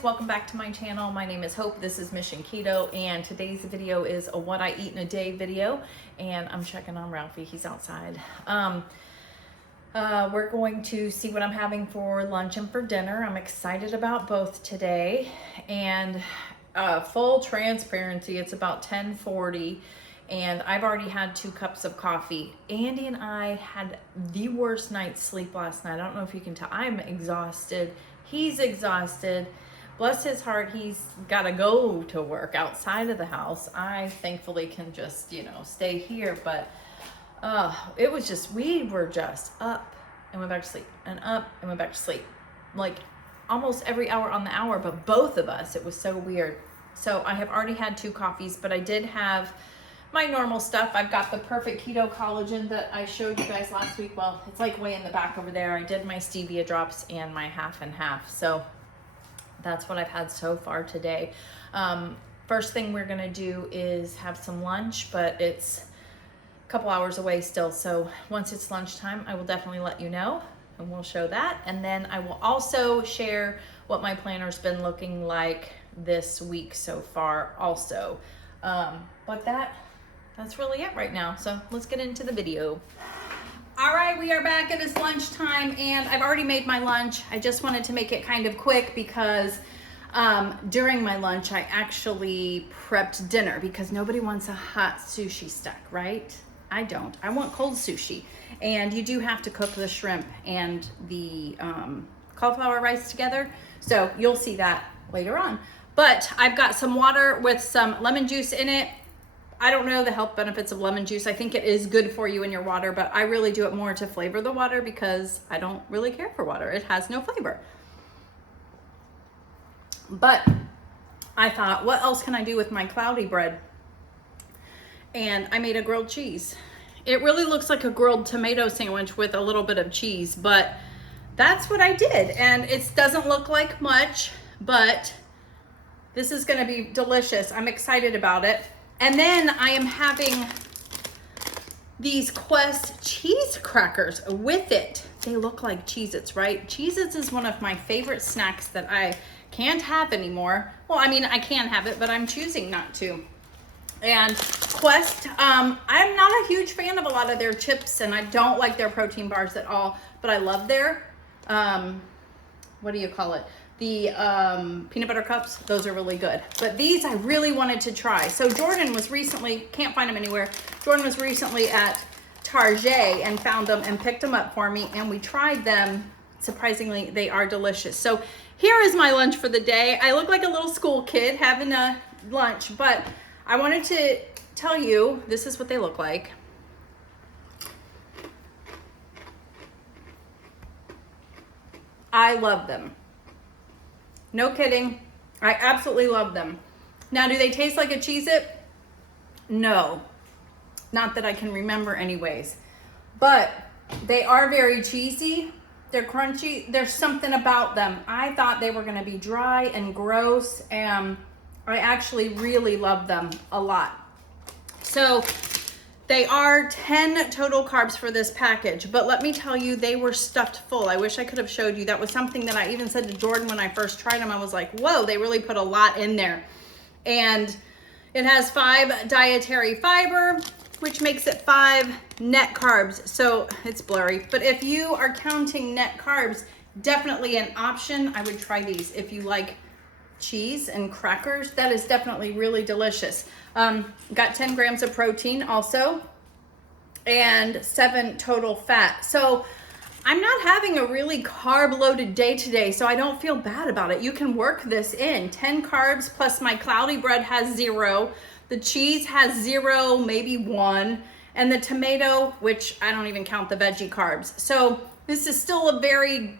guys, welcome back to my channel. My name is Hope. This is Mission Keto, and today's video is a what I eat in a day video. And I'm checking on Ralphie, he's outside. We're going to see what I'm having for lunch and for dinner. I'm excited about both today. And full transparency, it's about 10:40 and I've already had 2 cups of coffee. Andy and I had the worst night's sleep last night. I don't know if you can tell. I'm exhausted. He's exhausted. Bless his heart, he's got to go to work outside of the house. I thankfully can just, stay here. But it was just, we were just up and went back to sleep and up and went back to sleep. Like almost every hour on the hour, but both of us, it was so weird. So I have already had 2 coffees, but I did have my normal stuff. I've got the Perfect Keto Collagen that I showed you guys last week. Well, it's like way in the back over there. I did my stevia drops and my half and half. So that's what I've had so far today. First thing we're gonna do is have some lunch, but it's a couple hours away still. So once it's lunchtime, I will definitely let you know and we'll show that. And then I will also share what my planner's been looking like this week so far also. But that's really it right now. So let's get into the video. All right, we are back. It is lunchtime and I've already made my lunch. I just wanted to make it kind of quick because during my lunch, I actually prepped dinner because nobody wants a hot sushi stuck, right? I don't. I want cold sushi. And you do have to cook the shrimp and the cauliflower rice together. So you'll see that later on. But I've got some water with some lemon juice in it. I don't know the health benefits of lemon juice. I think it is good for you in your water, but I really do it more to flavor the water because I don't really care for water. It has no flavor. But I thought, what else can I do with my cloudy bread? And I made a grilled cheese. It really looks like a grilled tomato sandwich with a little bit of cheese, but that's what I did. And it doesn't look like much, but this is gonna be delicious. I'm excited about it. And then I am having these Quest cheese crackers with it. They look like Cheez-Its, right? Cheez-Its is one of my favorite snacks that I can't have anymore. Well, I mean, I can have it, but I'm choosing not to. And Quest, I'm not a huge fan of a lot of their chips, and I don't like their protein bars at all, but I love their, what do you call it? The peanut butter cups, those are really good. But these I really wanted to try. So Jordan was recently, can't find them anywhere. Jordan was recently at Target and found them and picked them up for me and we tried them. Surprisingly, they are delicious. So here is my lunch for the day. I look like a little school kid having a lunch, but I wanted to tell you, this is what they look like. I love them. No kidding. I absolutely love them. Now, do they taste like a Cheez-It? No. Not that I can remember anyways. But they are very cheesy. They're crunchy. There's something about them. I thought they were going to be dry and gross, and I actually really love them a lot. So they are 10 total carbs for this package, but let me tell you, they were stuffed full. I wish I could have showed you. That was something that I even said to Jordan when I first tried them. I was like, whoa, they really put a lot in there. And it has 5 dietary fiber, which makes it 5 net carbs. So it's blurry, but if you are counting net carbs, definitely an option. I would try these. If you like cheese and crackers, that is definitely really delicious. Got 10 grams of protein also and 7 total fat. So I'm not having a really carb loaded day today, so I don't feel bad about it. You can work this in. 10 carbs plus my cloudy bread has 0. The cheese has 0, maybe 1. And the tomato, which I don't even count the veggie carbs. So this is still a very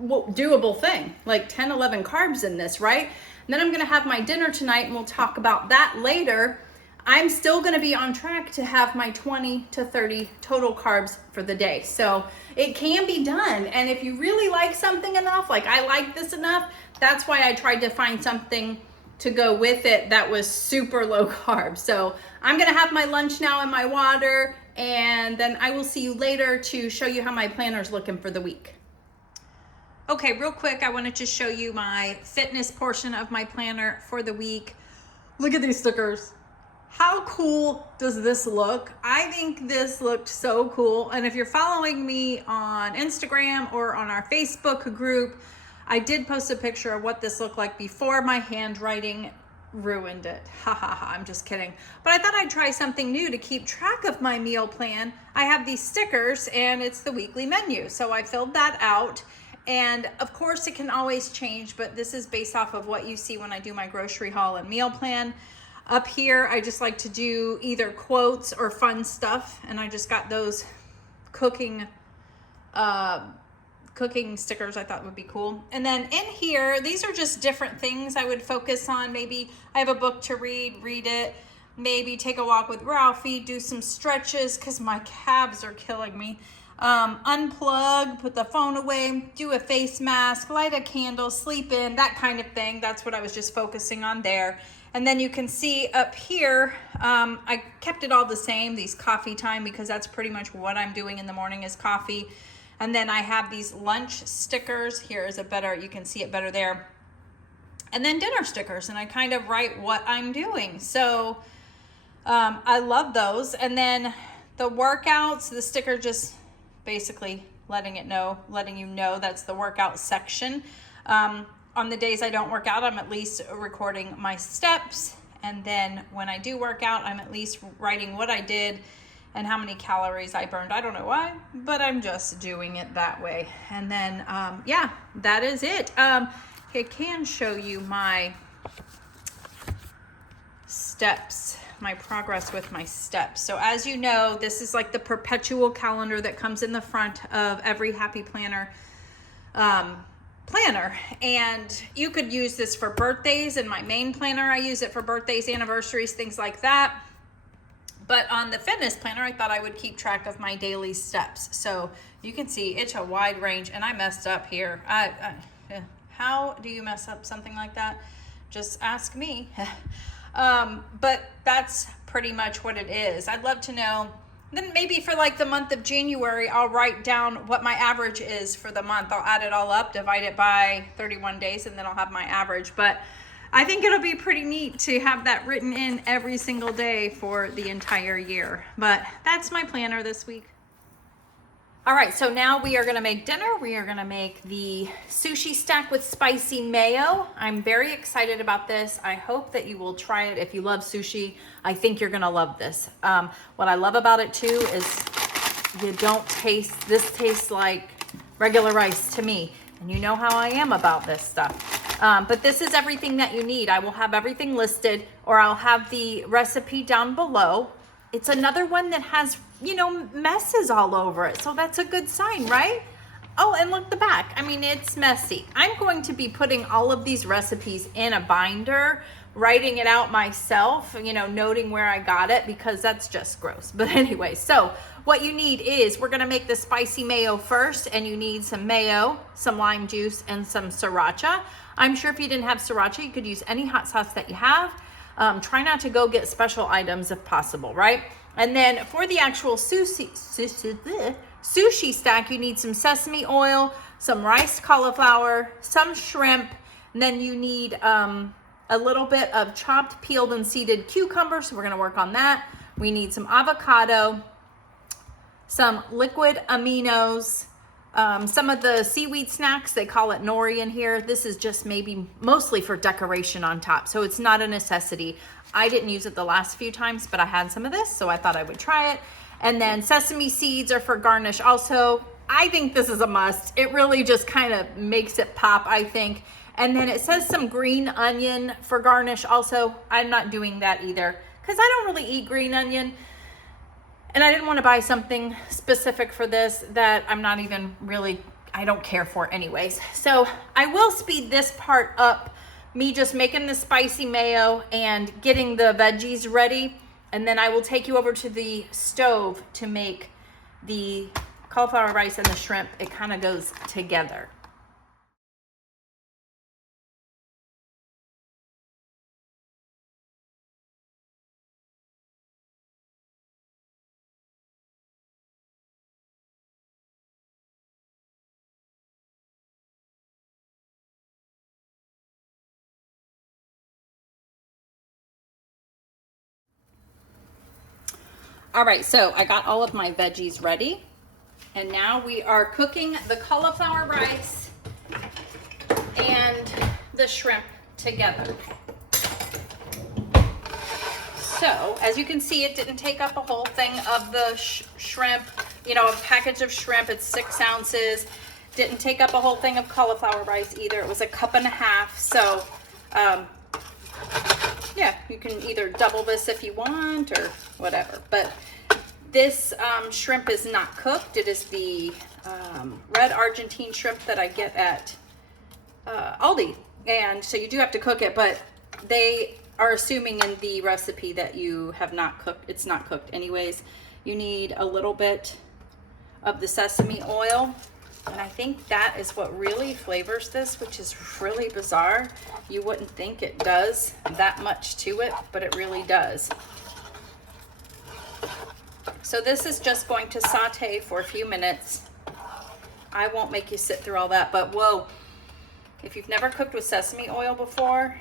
doable thing, like 10, 11 carbs in this, right? And then I'm gonna have my dinner tonight and we'll talk about that later. I'm still gonna be on track to have my 20 to 30 total carbs for the day. So it can be done. And if you really like something enough, like I like this enough, that's why I tried to find something to go with it that was super low carb. So I'm gonna have my lunch now and my water, and then I will see you later to show you how my planner's looking for the week. Okay, real quick, I wanted to show you my fitness portion of my planner for the week. Look at these stickers. How cool does this look? I think this looked so cool. And if you're following me on Instagram or on our Facebook group, I did post a picture of what this looked like before my handwriting ruined it. Ha ha ha, I'm just kidding. But I thought I'd try something new to keep track of my meal plan. I have these stickers and it's the weekly menu. So I filled that out. And of course it can always change, but this is based off of what you see when I do my grocery haul and meal plan. Up here, I just like to do either quotes or fun stuff. And I just got those cooking stickers I thought would be cool. And then in here, these are just different things I would focus on. Maybe I have a book to read it. Maybe take a walk with Ralphie, do some stretches because my calves are killing me. Unplug, put the phone away, do a face mask, light a candle, sleep in, that kind of thing. That's what I was just focusing on there. And then you can see up here, I kept it all the same, these coffee time, because that's pretty much what I'm doing in the morning is coffee. And then I have these lunch stickers. Here is a better, you can see it better there. And then dinner stickers, and I kind of write what I'm doing. So I love those. And then the workouts, the sticker just basically letting you know that's the workout section. On the days I don't work out, I'm at least recording my steps. And then when I do work out, I'm at least writing what I did and how many calories I burned. I don't know why, but I'm just doing it that way. And then, yeah, that is it. I can show you my steps, my progress with my steps. So as you know, this is like the perpetual calendar that comes in the front of every Happy Planner planner. And you could use this for birthdays. In my main planner, I use it for birthdays, anniversaries, things like that. But on the fitness planner, I thought I would keep track of my daily steps. So you can see it's a wide range, and I messed up here. How do you mess up something like that? Just ask me. But that's pretty much what it is. I'd love to know. Then maybe for like the month of January, I'll write down what my average is for the month. I'll add it all up, divide it by 31 days, and then I'll have my average. But I think it'll be pretty neat to have that written in every single day for the entire year. But that's my planner this week. All right, so now we are gonna make dinner. We are gonna make the sushi stack with spicy mayo. I'm very excited about this. I hope that you will try it. If you love sushi, I think you're gonna love this. What I love about it too is this tastes like regular rice to me. And you know how I am about this stuff. But this is everything that you need. I will have everything listed, or I'll have the recipe down below. It's another one that has, messes all over it. So that's a good sign, right? Oh, and look the back. I mean, it's messy. I'm going to be putting all of these recipes in a binder, writing it out myself, noting where I got it, because that's just gross. But anyway, so what you need is, we're gonna make the spicy mayo first, and you need some mayo, some lime juice, and some sriracha. I'm sure if you didn't have sriracha, you could use any hot sauce that you have. Try not to go get special items if possible, right? And then for the actual sushi stack, you need some sesame oil, some riced cauliflower, some shrimp, and then you need a little bit of chopped, peeled, and seeded cucumber, so we're gonna work on that. We need some avocado, some liquid aminos, some of the seaweed snacks, they call it nori in here. This is just mostly for decoration on top, so it's not a necessity. I didn't use it the last few times, but I had some of this, so I thought I would try it. And then sesame seeds are for garnish also. I think this is a must. It really just kind of makes it pop, I think. And then it says some green onion for garnish also. I'm not doing that either, because I don't really eat green onion. And I didn't want to buy something specific for this that I'm not even really, I don't care for anyways. So I will speed this part up, me just making the spicy mayo and getting the veggies ready. And then I will take you over to the stove to make the cauliflower rice and the shrimp. It kind of goes together. All right, so I got all of my veggies ready. And now we are cooking the cauliflower rice and the shrimp together. So, as you can see, it didn't take up a whole thing of the shrimp. You know, a package of shrimp, it's 6 ounces. Didn't take up a whole thing of cauliflower rice either. It was a 1.5 cups. So, yeah, you can either double this if you want or whatever. But this shrimp is not cooked. It is the red Argentine shrimp that I get at Aldi. And so you do have to cook it, but they are assuming in the recipe that you have not cooked. It's not cooked anyways. You need a little bit of the sesame oil. And I think that is what really flavors this, which is really bizarre. You wouldn't think it does that much to it, but it really does. So this is just going to saute for a few minutes. I won't make you sit through all that, but whoa, if you've never cooked with sesame oil before,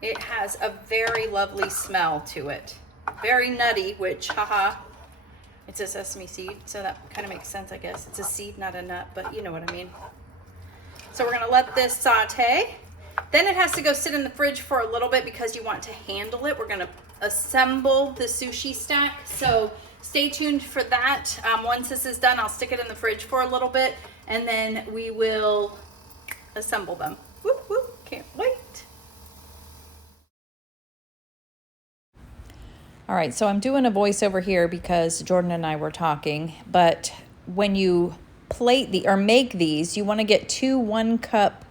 it has a very lovely smell to it. Very nutty, which, haha, it's a sesame seed, so that kind of makes sense, I guess. It's a seed, not a nut, but you know what I mean. So we're gonna let this saute. Then it has to go sit in the fridge for a little bit because you want to handle it. We're gonna assemble the sushi stack, so stay tuned for that. Once this is done, I'll stick it in the fridge for a little bit, and then we will assemble them. Whoop, whoop, can't wait. All right, so I'm doing a voiceover here because Jordan and I were talking, but when you plate or make these, you want to get 2 1-cup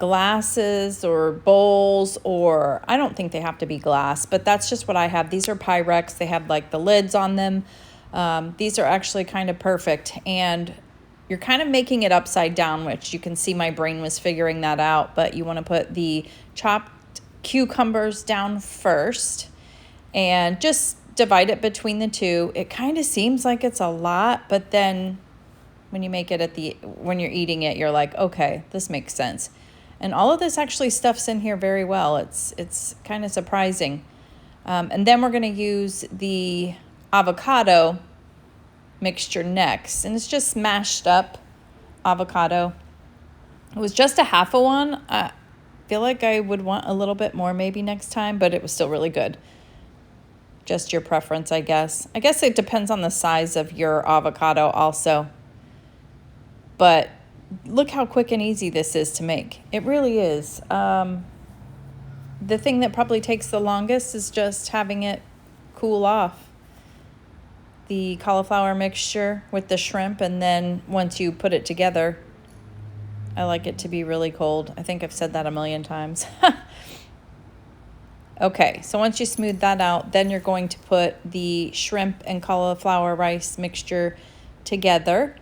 glasses or bowls, or I don't think they have to be glass, but that's just what I have. These are Pyrex. They have like the lids on them. These are actually kind of perfect, and you're kind of making it upside down, which you can see my brain was figuring that out, but you want to put the chopped cucumbers down first and just divide it between the two. It kind of seems like it's a lot, but then when you make it when you're eating it, you're like, okay, this makes sense. And all of this actually stuffs in here very well. It's kind of surprising. And then we're going to use the avocado mixture next. And it's just mashed up avocado. It was just a half a one. I feel like I would want a little bit more maybe next time, but it was still really good. Just your preference, I guess. I guess it depends on the size of your avocado also. But look how quick and easy this is to make. It really is. The thing that probably takes the longest is just having it cool off. The cauliflower mixture with the shrimp, and then once you put it together, I like it to be really cold. I think I've said that a million times. Okay, so once you smooth that out, then you're going to put the shrimp and cauliflower rice mixture together.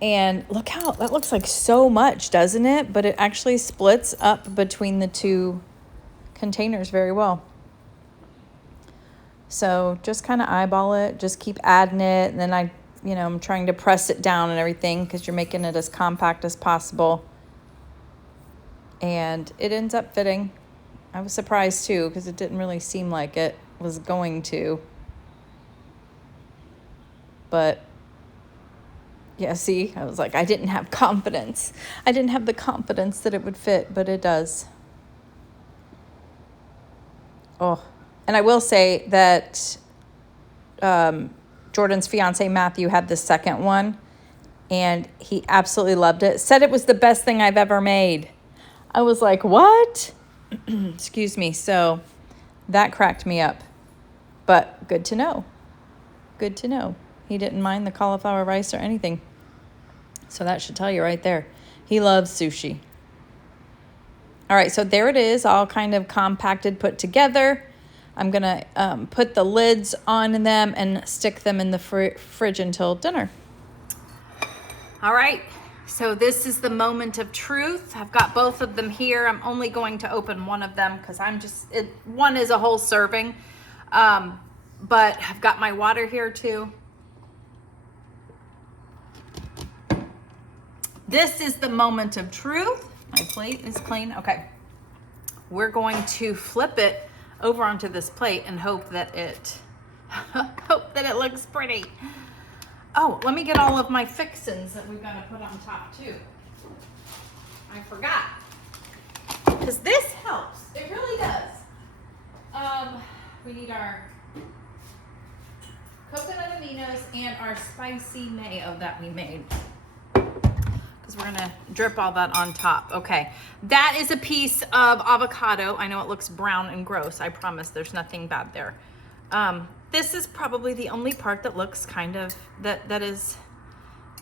And look how, that looks like so much, doesn't it? But it actually splits up between the 2 containers very well. So just kind of eyeball it, just keep adding it. And then I'm trying to press it down and everything because you're making it as compact as possible. And it ends up fitting. I was surprised too because it didn't really seem like it was going to. But yeah, see, I was like, I didn't have confidence. I didn't have the confidence that it would fit, but it does. Oh, and I will say that Jordan's fiance, Matthew, had the second one, and he absolutely loved it. Said it was the best thing I've ever made. I was like, what? Excuse me. So that cracked me up. But good to know. Good to know. He didn't mind the cauliflower rice or anything. So that should tell you right there. He loves sushi. All right, so there it is, all kind of compacted, put together. I'm going to put the lids on them and stick them in the fridge until dinner. All right, so this is the moment of truth. I've got both of them here. I'm only going to open one of them because one is a whole serving. But I've got my water here too. This is the moment of truth. My plate is clean. Okay. We're going to flip it over onto this plate and hope that it hope that it looks pretty. Oh, let me get all of my fixins that we've got to put on top too. I forgot. Because this helps. It really does. We need our coconut aminos and our spicy mayo that we made. Because we're going to drip all that on top. Okay. That is a piece of avocado. I know it looks brown and gross. I promise there's nothing bad there. This is probably the only part that looks kind of, that is,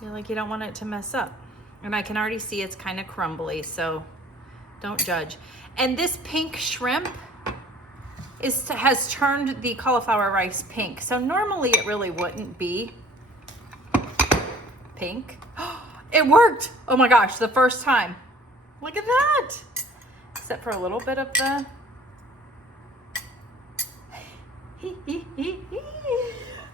you know, like you don't want it to mess up. And I can already see it's kind of crumbly, so don't judge. And this pink shrimp has turned the cauliflower rice pink. So normally it really wouldn't be pink. It worked! Oh my gosh, the first time. Look at that! Except for a little bit of the...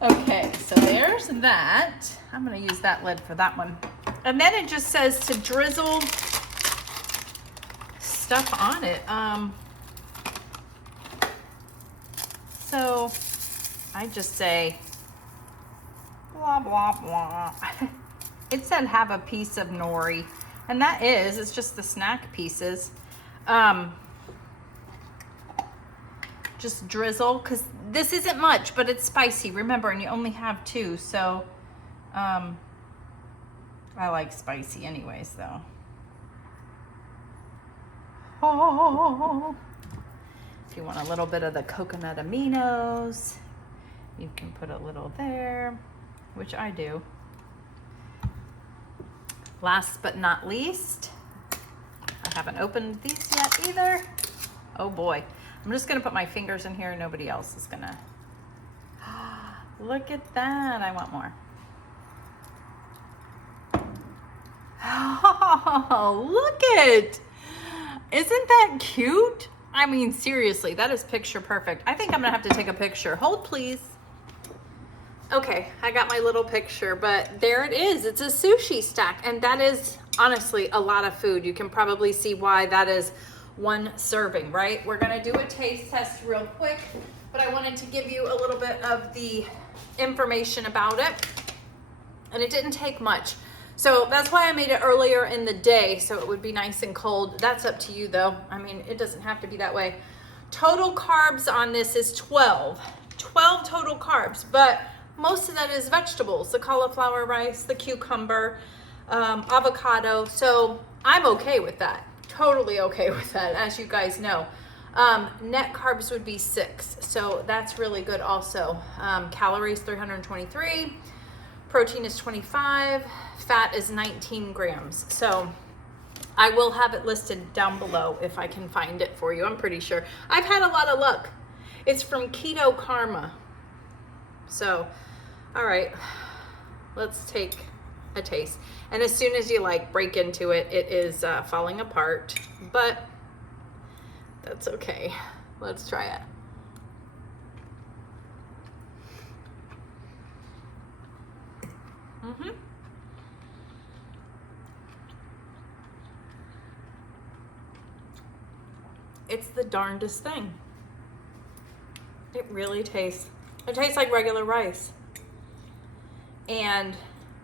Okay, so there's that. I'm gonna use that lid for that one. And then it just says to drizzle stuff on it. So I just say blah, blah, blah. It said have a piece of nori, and that is, it's just the snack pieces. Just drizzle, because this isn't much, but it's spicy, remember, and you only have 2, so I like spicy anyways, though. Oh. If you want a little bit of the coconut aminos, you can put a little there, which I do. Last but not least, I haven't opened these yet either. Oh boy. I'm just gonna put my fingers in here, nobody else is gonna. Look at that, I want more. Oh, look it! Isn't that cute? I mean, seriously, that is picture perfect. I think I'm gonna have to take a picture. Hold please. Okay, I got my little picture, but there it is. It's a sushi stack, and that is honestly a lot of food. You can probably see why that is 1 serving, right? We're gonna do a taste test real quick, but I wanted to give you a little bit of the information about it, and it didn't take much. So that's why I made it earlier in the day, so it would be nice and cold. That's up to you though. I mean, it doesn't have to be that way. Total carbs on this is 12 total carbs, but most of that is vegetables, the cauliflower rice, the cucumber, avocado. So I'm okay with that. Totally okay with that, as you guys know. Net carbs would be 6, so that's really good also. Calories 323, protein is 25, fat is 19 grams. So I will have it listed down below if I can find it for you. I'm pretty sure. I've had a lot of luck. It's from Keto Karma. So, all right, let's take a taste. And as soon as you like break into it, it is falling apart, but that's okay. Let's try it. It's the darndest thing. It really tastes, it tastes like regular rice.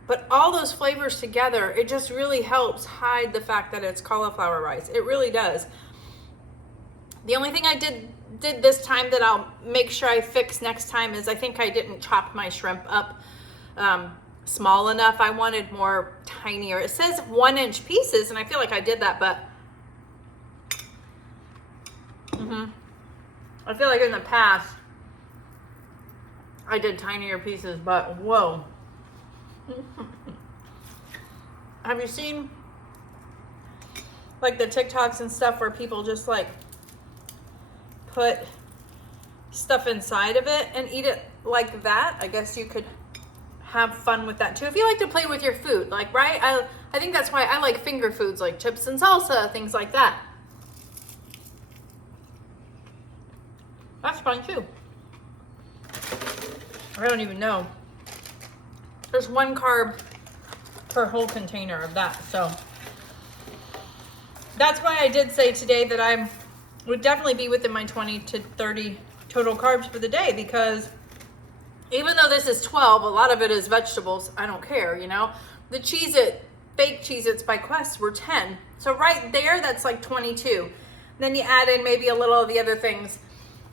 But all those flavors together, it just really helps hide the fact that it's cauliflower rice. It really does. The only thing I did this time that I'll make sure I fix next time is I think I didn't chop my shrimp up small enough. I wanted more tinier. It says 1-inch pieces, and I feel like I did that, but I feel like in the past I did tinier pieces, but whoa. Have you seen like the TikToks and stuff where people just like put stuff inside of it and eat it like that? I guess you could have fun with that too. If you like to play with your food, like, right? I think that's why I like finger foods like chips and salsa, things like that. That's fun too. I don't even know. There's 1 carb per whole container of that. So that's why I did say today that I would definitely be within my 20 to 30 total carbs for the day, because even though this is 12, a lot of it is vegetables. I don't care, you know. The Cheez-It, fake Cheez-Its by Quest were 10. So right there, that's like 22. Then you add in maybe a little of the other things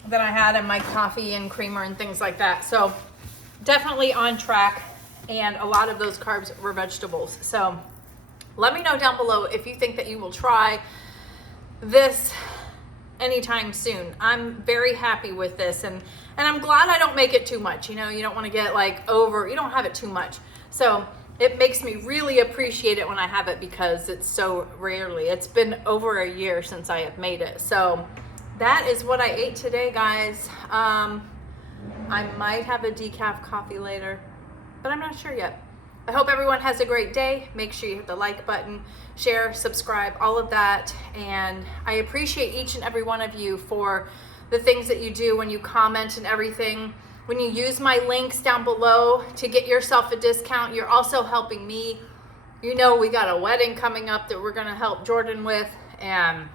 that I had in my coffee and creamer and things like that. So definitely on track, and a lot of those carbs were vegetables. So let me know down below if you think that you will try this anytime soon. I'm very happy with this, and I'm glad I don't make it too much. You know, you don't want to get like you don't have it too much. So it makes me really appreciate it when I have it, because it's so rarely. It's been over a year since I have made it. So that is what I ate today, guys. I might have a decaf coffee later, but I'm not sure yet. I hope everyone has a great day. Make sure you hit the like button, share, subscribe, all of that. And I appreciate each and every one of you for the things that you do when you comment and everything. When you use my links down below to get yourself a discount, you're also helping me. You know, we got a wedding coming up that we're gonna help Jordan with, and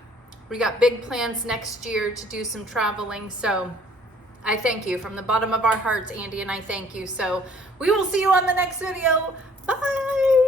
we got big plans next year to do some traveling. So I thank you from the bottom of our hearts, Andy and I thank you. So we will see you on the next video. Bye.